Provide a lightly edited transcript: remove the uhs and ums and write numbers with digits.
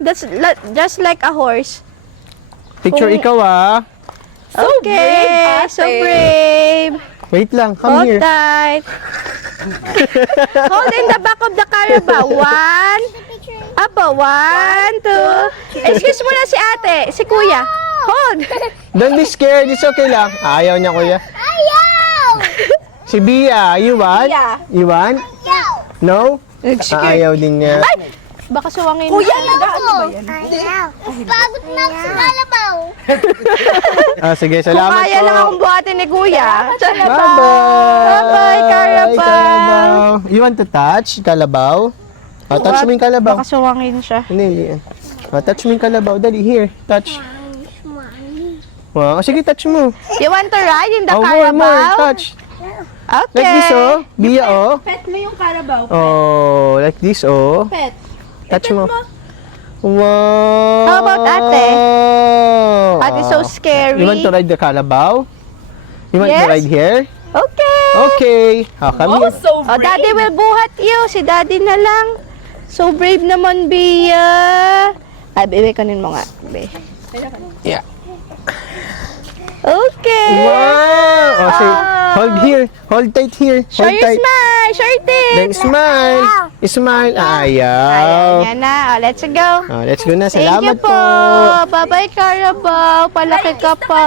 That's just like a horse. Picture ikaw ah. Okay, so brave. Wait lang, come Hold here. tight. Hold in the back of the Carabao. 1. Apo, 1, 2. Excuse mo na si ate, si kuya. Hold. Don't be scared, it's okay lang. Ayaw niya kuya. Ayaw! Si Bia, you want? Bia. You want? Ayaw! No? Ayaw din niya. Ay! Baka suwangin Kuya mo. na ako! Ayaw! Pagod na ako sa kalabaw! Ah, sige, Kung salamat po. kaya lang akong buhatin ni kuya. Bye-bye! Bye-bye, Carabao. You want to touch Kalabaw? Oh, touch mo yung Kalabaw. Baka suwangin siya. Hindi. Oh, touch mo yung Kalabaw. Dali, here. Touch. Wow. Oh, sige, touch mo. You want to ride in the Oh, Carabao? more. Touch. Okay. Like this, oh. Bia, oh. Pet mo yung Carabao. Oh, like this, oh. Pet. Touch mo. Wow. How about ate? Ate, so scary. You want to ride the Kalabaw? You want Yes. to ride here? Okay. Okay. Oh, come here. so Oh, daddy will buhat you. Si daddy na lang. So brave naman, Bia. Ay, bebe, kanin mo nga. Be. Yeah. Okay. Wow. Oh, say, hold here. Hold tight here. Show Hold your tight. smile. Show your Then teeth. smile. Smile. Ayaw. Ayan na. Oh, let's go. Oh, let's go na. Thank you Salamat po. Bye-bye, Carabao. Palaki ka pa.